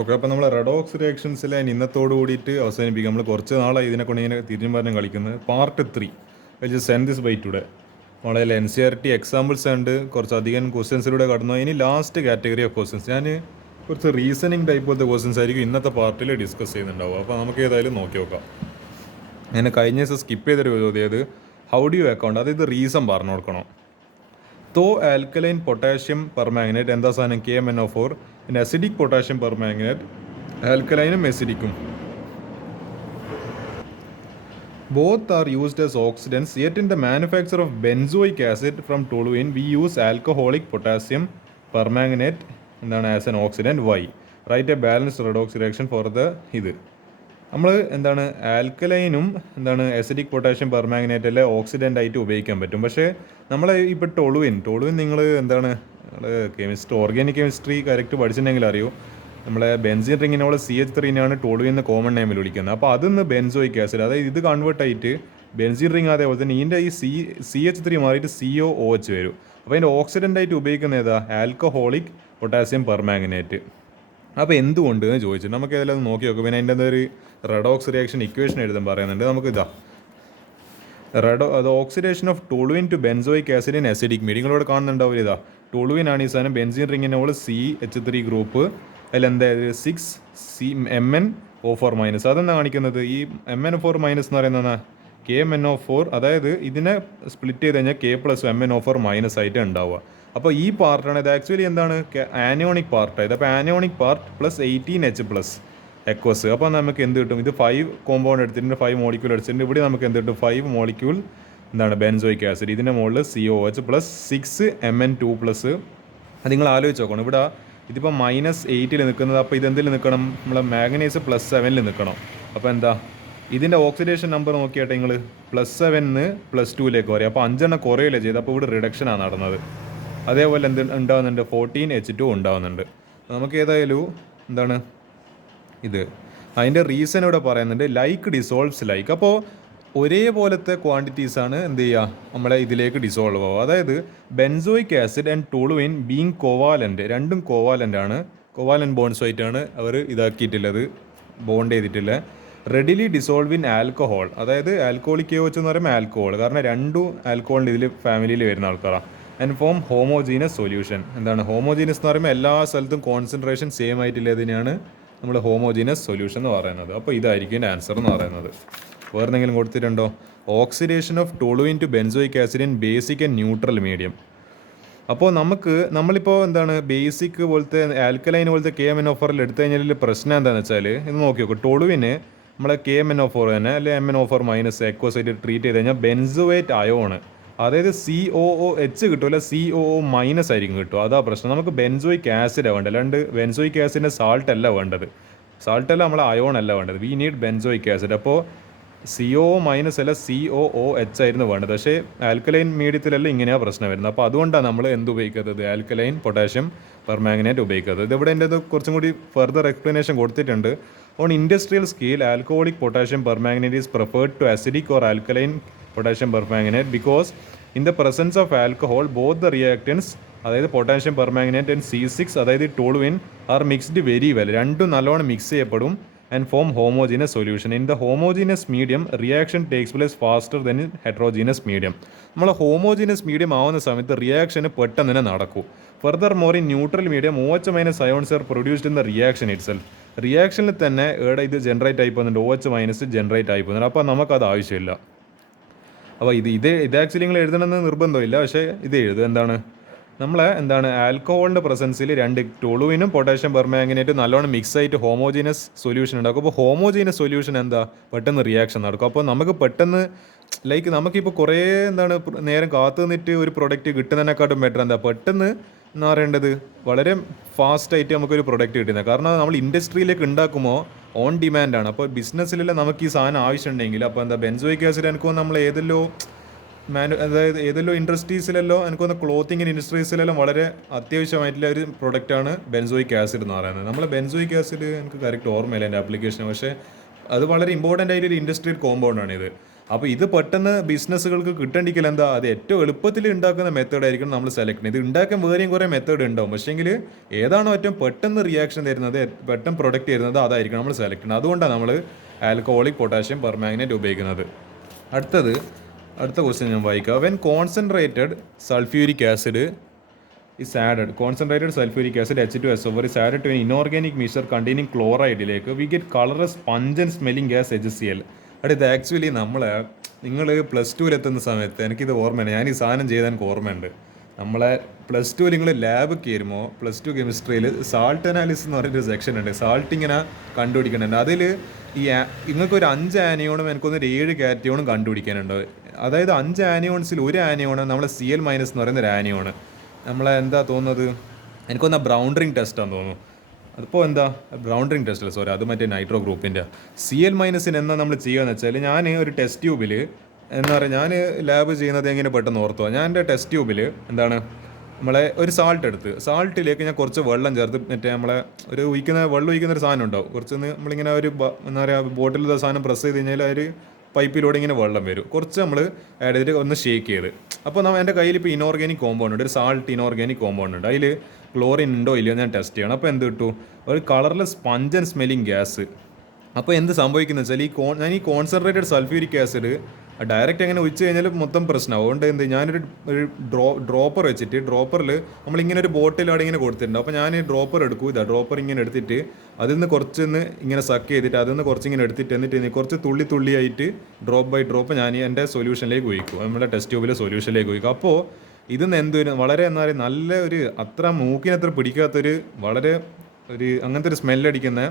Okay, അപ്പോൾ നമ്മൾ redox റിയാക്ഷൻസിലെ ഇന്നത്തോട് കൂടിയിട്ട് അവസാനിപ്പിക്കും. നമ്മൾ കുറച്ച് നാളായി ഇതിനെക്കൊണ്ട് ഇങ്ങനെ തിരിഞ്ഞും പറഞ്ഞ് കളിക്കുന്നത്. Part 3 which send this by today. നമ്മളതിൽ NCERT എക്സാമ്പിൾസ് ഉണ്ട്, കുറച്ചധികം ക്വസ്റ്റ്യൻസിലൂടെ കടന്നു. ഇനി ലാസ്റ്റ് കാറ്റഗറി ഓഫ് ക്വസ്റ്റ്യൻസ് ഞാൻ കുറച്ച് റീസണിങ് ടൈപ്പ് പോലത്തെ ക്വസ്റ്റ്യൻസ് ആയിരിക്കും ഇന്നത്തെ പാർട്ടിൽ ഡിസ്കസ് ചെയ്യുന്നുണ്ടാവും. അപ്പോൾ നമുക്ക് ഏതായാലും നോക്കി നോക്കാം. ഞാൻ കഴിഞ്ഞ ദിവസം സ്കിപ്പ് ചെയ്തൊരു ചോദ്യം, അത് ഹൗ ഡു യു അക്കൗണ്ട്, അതായത് റീസൺ പറഞ്ഞു കൊടുക്കണം. തോ ആൽക്കലൈൻ പൊട്ടാഷ്യം പെർമാംഗനേറ്റ് എന്താ സാധനം KMnO4, പിന്നെ അസിഡിക് പൊട്ടാഷ്യം പെർമാംഗനേറ്റ് ആൽക്കലൈനും എസിഡിക്കും. Both are used as oxidants, yet in the manufacture of benzoic acid from toluene we use alcoholic potassium permanganate എന്താണ് as an oxidant. Why? Write a balanced redox reaction for the ഇത്. നമ്മൾ എന്താണ് ആൽക്കലൈനും എന്താണ് acidic potassium permanganate അല്ലെ oxidant ആയിട്ട് ഉപയോഗിക്കാൻ പറ്റും. പക്ഷേ നമ്മൾ ഇപ്പോൾ ടൊളുവിൻ നിങ്ങൾ എന്താണ് ഓർഗാനിക് കെമിസ്ട്രി കറക്റ്റ് പഠിച്ചിട്ടുണ്ടെങ്കിൽ അറിയൂ, നമ്മളെ ബെൻസിൻ റിങ്ങിനോട് CH3 ടോളുവിൻ എന്ന് കോമൺ നെയിമിൽ വിളിക്കുന്നത്. അപ്പോൾ അതിന്ന് ബെൻസോയിക് ആസിഡ്, അതായത് ഇത് കൺവേർട്ട് ആയിട്ട് ബെൻസിൻ റിങ്, അതേപോലെ തന്നെ ഇതിൻ്റെ ഈ CH3 മാറിയിട്ട് COOH വരും. അപ്പോൾ അതിൻ്റെ ഓക്സിഡൻ്റ് ആയിട്ട് ഉപയോഗിക്കുന്ന ഏതാ? Alcoholic potassium permanganate. അപ്പോൾ എന്തുകൊണ്ട് എന്ന് ചോദിച്ചിട്ട് നമുക്ക് ഏതെല്ലാം നോക്കി നോക്കും. പിന്നെ അതിൻ്റെ ഒരു റെഡോക്സ് റിയാക്ഷൻ ഇക്വേഷൻ എഴുതാൻ പറയുന്നുണ്ട്. നമുക്ക് ഇതാ അത് oxidation of toluene to benzoic acid in acidic medium. നിങ്ങളിവിടെ കാണുന്നുണ്ടാവില്ല, ഇതാ ടോളുവിൻ ആണ് ഈ സാധനം. ബെൻസിൻ റിങ്ങിനോട് CH3 ഗ്രൂപ്പ്, അതിലെന്തായത് 6MnO4-. അതെന്താ കാണിക്കുന്നത്? ഈ MnO4- എന്ന് പറയുന്നത് KMnO4, അതായത് ഇതിനെ സ്പ്ലിറ്റ് ചെയ്ത് കഴിഞ്ഞാൽ K+MnO4- ആയിട്ട് ഉണ്ടാവുക. അപ്പോൾ ഈ പാർട്ടാണ് ഇത്. ആക്ച്വലി എന്താണ് ആനിയോണിക് പാർട്ടായത്. അപ്പോൾ anionic part plus 18H+ aqueous. അപ്പോൾ നമുക്ക് എന്ത് കിട്ടും? ഇത് 5 കോമ്പൗണ്ട് എടുത്തിട്ടുണ്ട്, 5 മോളിക്യൂൾ എടുത്തിട്ടുണ്ട്. ഇവിടെ നമുക്ക് എന്ത് കിട്ടും? 5 മോളിക്യൂൾ എന്താണ് ബെൻസോയിക് ആസിഡ്. ഇതിൻ്റെ മുകളിൽ COOH പ്ലസ് 6Mn2+. അത് നിങ്ങൾ ആലോചിച്ച് നോക്കണം. ഇവിടെ ഇതിപ്പോൾ -8 നിൽക്കുന്നത്. അപ്പോൾ ഇതെന്തിൽ നിൽക്കണം? നമ്മളെ മാഗ്നീസ് +7 നിൽക്കണം. അപ്പോൾ എന്താ ഇതിൻ്റെ ഓക്സിഡേഷൻ നമ്പർ നോക്കിയാട്ടെ നിങ്ങൾ, +7 +2 വരും. അപ്പോൾ 5 കുറയില്ലേ ചെയ്ത്. അപ്പോൾ ഇവിടെ റിഡക്ഷനാണ് നടന്നത്. അതേപോലെ എന്ത് ഉണ്ടാകുന്നുണ്ട്? 14H2 ഉണ്ടാകുന്നുണ്ട്. നമുക്ക് ഏതായാലും എന്താണ് ഇത് അതിൻ്റെ റീസൺ ഇവിടെ പറയുന്നുണ്ട്. Like dissolves like. അപ്പോൾ ഒരേപോലത്തെ ക്വാണ്ടിറ്റീസാണ് എന്ത് ചെയ്യുക നമ്മളെ ഇതിലേക്ക് ഡിസോൾവ് ആവുക. അതായത് benzoic acid and toluene being covalent, രണ്ടും കോവാലൻ്റ് ആണ്. കോവാലൻ്റ് ബോൺസുമായിട്ടാണ് അവർ ഇതാക്കിയിട്ടുള്ളത്, ബോണ്ട് ചെയ്തിട്ടില്ല. റെഡിലി ഡിസോൾവ് ഇൻ ആൽക്കഹോൾ, അതായത് ആൽക്കഹോളിക് KOH എന്ന് പറയുമ്പോൾ ആൽക്കഹോൾ, കാരണം രണ്ടും ആൽക്കഹോളിൻ്റെ ഇതിൽ ഫാമിലിയിൽ വരുന്ന ആൾക്കാരാണ്. And form homogeneous solution. എന്താണ് ഹോമോജീനസ് എന്ന് പറയുമ്പോൾ എല്ലാ സ്ഥലത്തും കോൺസെൻട്രേഷൻ സെയിം ആയിട്ടില്ലതിനാണ് നമ്മൾ ഹോമോജീനസ് സൊല്യൂഷൻ എന്ന് പറയുന്നത്. അപ്പോൾ ഇതായിരിക്കും എൻ്റെ ആൻസർ എന്ന് പറയുന്നത്. വേറെ എന്തെങ്കിലും കൊടുത്തിട്ടുണ്ടോ? Oxidation of toluene to benzoic acid in basic and neutral medium. അപ്പോൾ നമ്മളിപ്പോൾ എന്താണ് ബേസിക് പോലത്തെ ആൽക്കലൈൻ പോലത്തെ KMnO4 എടുത്തു കഴിഞ്ഞാൽ പ്രശ്നം എന്താണെന്ന് വെച്ചാൽ, ഇത് നോക്കി നോക്കും. ടോളുവിന് നമ്മളെ KMnO4 തന്നെ അല്ലെങ്കിൽ MnO4- എക്വസ് ആയിട്ട് ട്രീറ്റ് ചെയ്ത് കഴിഞ്ഞാൽ ബെൻസോയേറ്റ് അയോണ്, അതായത് COOH കിട്ടുമല്ല, COO- ആയിരിക്കും കിട്ടും. അതാ പ്രശ്നം. നമുക്ക് ബെൻസോയിക് ആസിഡാണ് വേണ്ടത്, അല്ലാണ്ട് ബെൻസോയിക് ആസിഡിൻ്റെ സാൾട്ട് അല്ല വേണ്ടത്. സാൾട്ടല്ല നമ്മളെ അയോൺ അല്ല വേണ്ടത്. We need benzoic acid. അപ്പോൾ COO- അല്ല COOH ആയിരുന്നു വേണ്ടത്. പക്ഷേ ആൽക്കലൈൻ മീഡിയത്തിലല്ല ഇങ്ങനെയാണ് പ്രശ്നം വരുന്നത്. അപ്പോൾ അതുകൊണ്ടാണ് നമ്മൾ എന്ത് ഉപയോഗിക്കുന്നത്? ആൽക്കലൈൻ പൊട്ടാഷ്യം പെർമാംഗനേറ്റ് ഉപയോഗിക്കുന്നത്. ഇതിവിടെ എൻ്റെ കുറച്ചും കൂടി ഫർദർ എക്സ്പ്ലനേഷൻ കൊടുത്തിട്ടുണ്ട്. On industrial scale alcoholic potassium permanganate is preferred to acidic or alkaline potassium permanganate because in the presence of alcohol both the reactants, അതായത് പൊട്ടാഷ്യം പെർമാംഗനേറ്റ് ആൻഡ് C6, അതായത് toluene are mixed very well. രണ്ടും നല്ലോണം mix ചെയ്യപ്പെടും and form homogeneous solution. In the homogeneous medium reaction takes place faster than in heterogeneous medium. നമ്മൾ homogeneous medium ആവുന്ന സമയത്ത് റിയാക്ഷന് പെട്ടെന്ന് തന്നെ നടക്കും. Further more in neutral medium OH- ions are produced in the reaction itself. റിയാക്ഷനിൽ തന്നെ ഇവിടെ ഇത് ജനറേറ്റ് ആയി പോകുന്നുണ്ട്, OH- ജനറേറ്റ് ആയി പോകുന്നുണ്ട്. അപ്പോൾ നമുക്കത് ആവശ്യമില്ല. അപ്പോൾ ഇത് ആക്ച്വലി നിങ്ങൾ എഴുതണമെന്ന് നിർബന്ധമില്ല, പക്ഷേ ഇത് എഴുതുക. എന്താണ് നമ്മളെ ആൽക്കഹോളിൻ്റെ പ്രസൻസിൽ രണ്ട് ടോളുവിനും പൊട്ടാഷ്യം പെർമാംഗനേറ്റും നല്ലോണം മിക്സ് ആയിട്ട് ഹോമോജീനസ് സൊല്യൂഷൻ ഉണ്ടാക്കും. അപ്പോൾ ഹോമോജീനസ് സൊല്യൂഷൻ എന്താ പെട്ടെന്ന് റിയാക്ഷൻ നടക്കും. അപ്പോൾ നമുക്ക് പെട്ടെന്ന് നമുക്കിപ്പോൾ കുറേ നേരം കാത്തു നിന്നിട്ട് ഒരു പ്രൊഡക്റ്റ് കിട്ടുന്നതിനെക്കാട്ടും ബെറ്റർ പെട്ടെന്ന് എന്ന് പറയേണ്ടത് വളരെ ഫാസ്റ്റായിട്ട് നമുക്കൊരു പ്രൊഡക്റ്റ് കിട്ടുന്നത്. കാരണം നമ്മൾ ഇൻഡസ്ട്രിയിലേക്ക് ഉണ്ടാക്കുമ്പോൾ ഓൺ ഡിമാൻഡാണ്. അപ്പോൾ ബിസിനസ്സിലെല്ലാം നമുക്ക് ഈ സാധനം ആവശ്യമുണ്ടെങ്കിൽ അപ്പോൾ ബെൻസോയിക് ആസിഡ് എനിക്ക് നമ്മൾ അതായത് ഏതെല്ലോ ഇൻഡസ്ട്രീസിലല്ലോ എനിക്കൊന്ന് ക്ലോത്തിങ് ഇൻഡസ്ട്രീസിലെല്ലാം വളരെ അത്യാവശ്യമായിട്ടുള്ള ഒരു പ്രൊഡക്റ്റാണ് ബെൻസോയിക് ആസിഡ് എന്ന് പറയുന്നത്. നമ്മൾ ബെൻസോയിക് ആസിഡ് എനിക്ക് കറക്റ്റ് ഓർമ്മയില്ല എൻ്റെ ആപ്ലിക്കേഷൻ, പക്ഷേ അത് വളരെ ഇമ്പോർട്ടൻ്റ് ആയിട്ടൊരു ഇൻഡസ്ട്രിയൽ കോമ്പൗണ്ടാണ് ഇത്. അപ്പോൾ ഇത് പെട്ടെന്ന് ബിസിനസ്സുകൾക്ക് കിട്ടണ്ടെങ്കിൽ എന്താ, അത് ഏറ്റവും എളുപ്പത്തിൽ ഉണ്ടാക്കുന്ന മെത്തേഡ് ആയിരിക്കും നമ്മൾ സെലക്ട് ചെയ്യുന്നത്. ഇത് ഉണ്ടാക്കാൻ വേറെയും കുറേ മെത്തേഡ് ഉണ്ടാവും, പക്ഷേങ്കിൽ ഏതാണോ ഏറ്റവും പെട്ടെന്ന് റിയാക്ഷൻ തരുന്നത്, പെട്ടെന്ന് പ്രൊഡക്റ്റ് തരുന്നത്, അതായിരിക്കും നമ്മൾ സെലക്ട് ചെയ്യുന്നത്. അതുകൊണ്ടാണ് നമ്മൾ ആൽക്കഹോളിക് പൊട്ടാഷ്യം പെർമാംഗനേറ്റ് ഉപയോഗിക്കുന്നത്. അടുത്ത ക്വസ്റ്റ്യൻ ഞാൻ വായിക്കാം. When concentrated sulphuric acid is added, concentrated sulfuric acid H2SO4 is added to an inorganic mixture containing chloride, we get colorless pungent smelling gas HCl. ഇത് ആക്ച്വലി നിങ്ങൾ +2 സമയത്ത് എനിക്കിത് ഓർമ്മയുണ്ട്, ഞാൻ ഈ സാധനം ചെയ്താൽ എനിക്ക് ഓർമ്മയുണ്ട്. നമ്മളെ +2 നിങ്ങൾ ലാബ് കയറുമ്പോൾ +2 കെമിസ്ട്രിയിൽ സാൾട്ട് അനാലിസിസ് എന്ന് പറഞ്ഞൊരു സെക്ഷൻ ഉണ്ട്. സാൾട്ട് ഇങ്ങനെ കണ്ടുപിടിക്കുന്നുണ്ട്. അതിൽ നിങ്ങൾക്കൊരു 5 ആനിയോണും എനിക്കൊന്ന് 7 കാറ്റിയോണും കണ്ടുപിടിക്കാനുണ്ട്. അതായത് 5 ആനിയോൺസിൽ ഒരു ആനിയോണ് നമ്മളെ Cl- എന്ന് പറയുന്ന ഒരു ആനിയോണ്. നമ്മളെ എന്താ തോന്നുന്നത്, എനിക്കൊന്നാ ബ്രൗണ്ടറിങ് ടെസ്റ്റാന്ന് തോന്നുന്നു. അതിപ്പോൾ എന്താ ബ്രൗണ്ടറിങ് ടെസ്റ്റ് അല്ല, സോറി, അത് മറ്റേ നൈട്രോ ഗ്രൂപ്പിൻ്റെ. Cl- എന്താ നമ്മൾ ചെയ്യുകയെന്ന് വെച്ചാൽ, ഞാൻ ഒരു ടെസ്റ്റ് ട്യൂബിൽ എന്താ പറയുക, ഞാൻ ലാബ് ചെയ്യുന്നത് എങ്ങനെ പെട്ടെന്ന് ഓർത്തുക, ഞാൻ എൻ്റെ ടെസ്റ്റ് ട്യൂബിൽ എന്താണ് നമ്മളെ ഒരു സാൾട്ടിലേക്ക് ഞാൻ കുറച്ച് വെള്ളം ചേർത്ത്, മറ്റേ നമ്മളെ ഒരു വെള്ളം ഒഴിക്കുന്ന ഒരു സാധനം ഉണ്ടാവും, കുറച്ചൊന്ന് നമ്മളിങ്ങനെ ഒരു എന്താ പറയുക ബോട്ടിൽ സാധനം പ്രസ് ചെയ്ത് കഴിഞ്ഞാൽ ഒരു പൈപ്പിലൂടെ ഇങ്ങനെ വെള്ളം വരും, കുറച്ച് നമ്മൾ ആഡ് ചെയ്തിട്ട് ഒന്ന് ഷേക്ക് ചെയ്ത്. അപ്പോൾ എൻ്റെ കയ്യിൽ ഇപ്പോൾ ഇനോർഗാനിക് കോമ്പൗണ്ട് ഉണ്ട്, ഒരു സാൾട്ട് ഇനോർഗാനിക് കോമ്പൗണ്ട് ഉണ്ട്. അതിൽ ക്ലോറിൻ ഉണ്ടോ ഇല്ലയോ ഞാൻ ടെസ്റ്റ് ചെയ്യണം. അപ്പോൾ എന്ത് കിട്ടും, ഒരു കളർലെസ് പഞ്ചൻ സ്മെല്ലിങ് ഗ്യാസ്. അപ്പോൾ എന്ത് സംഭവിക്കുന്നത് വെച്ചാൽ, ഞാൻ ഈ കോൺസെൻട്രേറ്റഡ് സൾഫ്യൂരിക് ആസിഡ് ഡയറക്റ്റ് അങ്ങനെ ഒഴിച്ച് കഴിഞ്ഞാൽ മൊത്തം പ്രശ്നമാവും. അതുകൊണ്ട് എന്ത്, ഞാനൊരു ഡ്രോപ്പർ വെച്ചിട്ട്, ഡ്രോപ്പറിൽ നമ്മളിങ്ങനെ ഒരു ബോട്ടിൽ അവിടെ ഇങ്ങനെ കൊടുത്തിട്ടുണ്ട്. അപ്പോൾ ഞാൻ ഡ്രോപ്പർ എടുക്കും, ഡ്രോപ്പർ ഇങ്ങനെ എടുത്തിട്ട് അതിൽ നിന്ന് കുറച്ചൊന്ന് ഇങ്ങനെ സക്ക് ചെയ്തിട്ട് അതിൽ നിന്ന് കുറച്ചിങ്ങനെ എടുത്തിട്ട്, എന്നിട്ട് കുറച്ച് തുള്ളിയായിട്ട് ഡ്രോപ്പ് ബൈ ഡ്രോപ്പ് ഞാൻ എൻ്റെ സൊല്യൂഷനിലേക്ക് ഒഴിക്കും, നമ്മുടെ ടെസ്റ്റ് ട്യൂബിലെ സൊല്യൂഷനിലേക്ക് ഒഴിക്കും. അപ്പോൾ ഇതിന്ന് എന്തൊരു വളരെ എന്നാൽ നല്ല ഒരു അത്ര മൂക്കിനത്ര പിടിക്കാത്തൊരു വളരെ ഒരു അങ്ങനത്തെ ഒരു സ്മെല്ലടിക്കുന്ന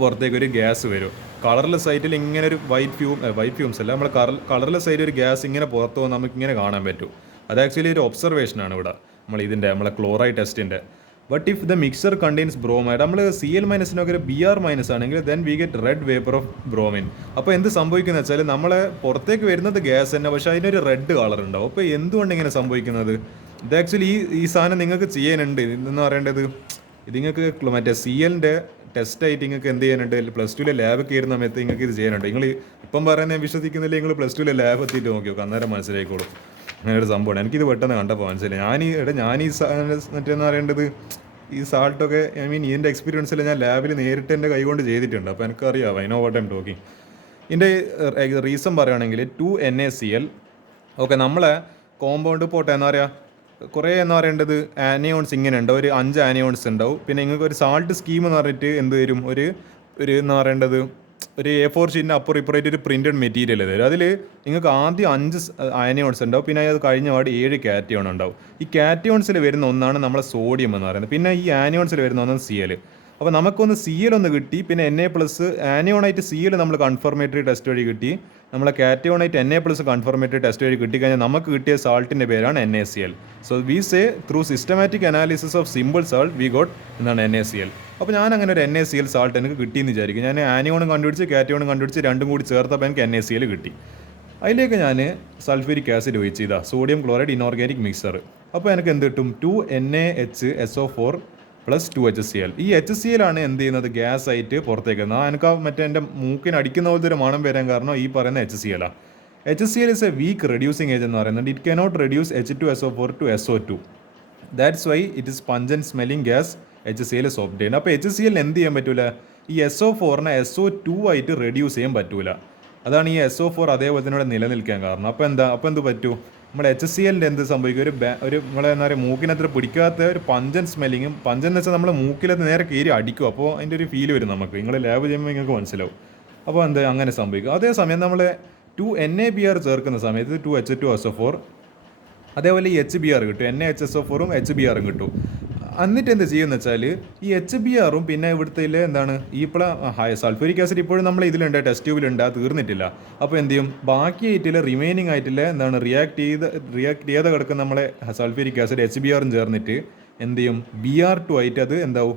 പുറത്തേക്ക് ഒരു ഗ്യാസ് വരും. കളർലെസ് ആയിട്ടിൽ ഇങ്ങനെ ഒരു വൈറ്റ് ഫ്യൂംസ് അല്ല, നമ്മൾ കളർലെസ് ആയിട്ട് ഒരു ഗ്യാസ് ഇങ്ങനെ പുറത്ത് പോകുമ്പോൾ നമുക്കിങ്ങനെ കാണാൻ പറ്റും. അത് ആക്ച്വലി ഒരു ഒബ്സർവേഷനാണ് ഇവിടെ നമ്മളെ ക്ലോറൈഡ് ടെസ്റ്റിൻ്റെ. But if the mixture contains bromide, നമ്മൾ Cl- Br- ആണെങ്കിൽ then we get red vapour of bromine. അപ്പോൾ എന്ത് സംഭവിക്കുന്നത് വെച്ചാൽ, നമ്മളെ പുറത്തേക്ക് വരുന്നത് ഗ്യാസ് തന്നെ, പക്ഷേ അതിനൊരു റെഡ് കളർ ഉണ്ടാവും. അപ്പോൾ എന്തുകൊണ്ട് ഇങ്ങനെ സംഭവിക്കുന്നത്, ഇത് ആക്ച്വലി ഈ സാധനം നിങ്ങൾക്ക് ചെയ്യാനുണ്ട്. ഇതെന്ന് പറയേണ്ടത്, ഇത് നിങ്ങൾക്ക് മറ്റേ Cl-ൻ്റെ ടെസ്റ്റായിട്ട് നിങ്ങൾക്ക് എന്ത് ചെയ്യാനുണ്ട്, +2 ലാബ് കയറുന്ന സമയത്ത് നിങ്ങൾക്ക് ഇത് ചെയ്യാനുണ്ട്. നിങ്ങൾ ഇപ്പം പറയുന്നത് വിശ്വസിക്കുന്നില്ല, നിങ്ങൾ +2 ലാബ് എത്തിയിട്ട് നോക്കിയോ, അന്നേരം മനസ്സിലായിക്കോളും. അങ്ങനെ ഒരു സംഭവമാണ്. എനിക്കിത് പെട്ടെന്ന് കണ്ടപ്പോൾ മനസ്സിലായി. ഞാൻ ഈ മറ്റേന്ന് പറയേണ്ടത്, ഈ സാൾട്ടൊക്കെ ഇതിൻ്റെ എക്സ്പീരിയൻസിൽ ഞാൻ ലാബിൽ നേരിട്ട് എൻ്റെ കൈകൊണ്ട് ചെയ്തിട്ടുണ്ട്. അപ്പോൾ എനിക്കറിയാം, I know what I M talking. ഇതിൻ്റെ റീസൺ പറയുകയാണെങ്കിൽ 2NaCl. ഓക്കെ, നമ്മളെ കോമ്പൗണ്ട് പോട്ടെ എന്താ പറയുക, കുറേ എന്ന് പറയേണ്ടത് ആനിയോൺസ് ഇങ്ങനെ ഉണ്ടാവും, ഒരു 5 ആനിയോൺസ് ഉണ്ടാവും. പിന്നെ നിങ്ങൾക്ക് ഒരു സാൾട്ട് സ്കീം എന്ന് പറഞ്ഞിട്ട് എന്ത് തരും, ഒരു എന്ന് പറയേണ്ടത് ഒരു A4 ഷീറ്റിൻ്റെ അപ്പുറം ഇപ്പുറമായിട്ട് ഒരു പ്രിൻറ്റഡ് മെറ്റീരിയൽ തരും. അതിൽ നിങ്ങൾക്ക് ആദ്യം 5 ആനിയോൺസ് ഉണ്ടാവും, പിന്നെ അത് കഴിഞ്ഞ പാട് 7 കാറ്റിയോൺ ഉണ്ടാവും. ഈ കാറ്റിയോൺസിൽ വരുന്ന ഒന്നാണ് നമ്മളെ സോഡിയം എന്ന് പറയുന്നത്, പിന്നെ ഈ ആനിയോൺസിൽ വരുന്ന ഒന്നാണ് Cl. അപ്പോൾ നമുക്കൊന്ന് Cl ഒന്ന് കിട്ടി, പിന്നെ Na+ ആനിയോണായിട്ട് Cl നമ്മൾ കൺഫർമേറ്ററി ടെസ്റ്റ് വഴി കിട്ടി, നമ്മളെ കാറ്റിയോണായിട്ട് Na+ കൺഫർമേറ്ററി ടെസ്റ്റ് വഴി കിട്ടിക്കഴിഞ്ഞാൽ നമുക്ക് കിട്ടിയ സാൾട്ടിൻ്റെ പേരാണ് NaCl. So we say through systematic analysis of simple salt we got എന്നാണ് NaCl. അപ്പോൾ ഞാൻ അങ്ങനെ ഒരു NaCl സാൾട്ട് എനിക്ക് കിട്ടിയെന്ന് വിചാരിക്കും. ഞാൻ ആനിയോണും കണ്ടുപിടിച്ച് കാറ്റിയോണും കണ്ടുപിടിച്ച് രണ്ടും കൂടി ചേർത്തപ്പോൾ എനിക്ക് NaCl കിട്ടി. അതിലേക്ക് ഞാൻ സൾഫ്യൂരിക് ആസിഡ് ഒഴിച്ച് സോഡിയം ക്ലോറൈഡ് ഇനോർഗാനിക് മിക്സർ. അപ്പോൾ എനിക്ക് എന്ത് കിട്ടും, 2NaHSO4 + 2HCl. ഈ HCl ആണ് എന്ത് ചെയ്യുന്നത്, ഗ്യാസ് ആയിട്ട് പുറത്തേക്ക് വരുന്നത്. എനിക്ക് മറ്റേ എൻ്റെ മൂക്കിന് അടിക്കുന്ന പോലത്തെ ഒരു മണം വരാൻ കാരണം ഈ പറയുന്ന HCl ആണ്. HCl is a weak reducing agent എന്ന് പറയുന്നത്. It cannot reduce H2SO4 to SO2. That's why it is pungent smelling gas HCl is obtained. അപ്പോൾ HCl എന്ത് ചെയ്യാൻ പറ്റൂല, ഈ SO4-നെ SO2 ആയിട്ട് റെഡ്യൂസ് ചെയ്യാൻ പറ്റൂല. അതാണ് ഈ SO4 അതേപോലെ തന്നെ നിലനിൽക്കാൻ കാരണം. അപ്പോൾ എന്ത് പറ്റൂ, നമ്മുടെ HCl-ൻ്റെ എന്ത് സംഭവിക്കും, ഒരു നമ്മളെ എന്താ പറയുക മൂക്കിനത്ര പിടിക്കാത്ത ഒരു പഞ്ചൻ സ്മെല്ലിങ്ങും, പഞ്ചൻ എന്ന് വെച്ചാൽ നമ്മൾ മൂക്കിലത് നേരെ കയറി അടിക്കും. അപ്പോൾ അതിൻ്റെ ഒരു ഫീൽ വരും നമുക്ക്, നിങ്ങൾ ലാബ് ചെയ്യുമ്പോൾ നിങ്ങൾക്ക് മനസ്സിലാവും. അപ്പോൾ അങ്ങനെ സംഭവിക്കും. അതേസമയം നമ്മൾ 2NaBr ചേർക്കുന്ന സമയത്ത് 2H2SO4, അതേപോലെ ഈ HBr കിട്ടും, NaHSO4-ഉം HBr-ഉം കിട്ടും. എന്നിട്ട് എന്ത് ചെയ്യുമെന്ന് വെച്ചാൽ, ഈ HBr-ഉം പിന്നെ ഇവിടുത്തെ എന്താണ് ഈ സൾഫ്യൂരിക് ആസിഡ് ഇപ്പോഴും നമ്മൾ ഇതിലുണ്ട്, ടെസ്റ്റ് ട്യൂബിലുണ്ട്, അത് തീർന്നിട്ടില്ല. അപ്പോൾ എന്ത് ചെയ്യും, ബാക്കിയായിട്ടില്ല റിമൈനിങ് ആയിട്ടില്ല എന്താണ് റിയാക്ട് ചെയ്ത് കിടക്കുന്ന നമ്മളെ സൾഫ്യൂരിക് ആസിഡ് HBr-ഉം ചേർന്നിട്ട് എന്ത് ചെയ്യും, Br2 ആയിട്ട് അത് എന്താവും,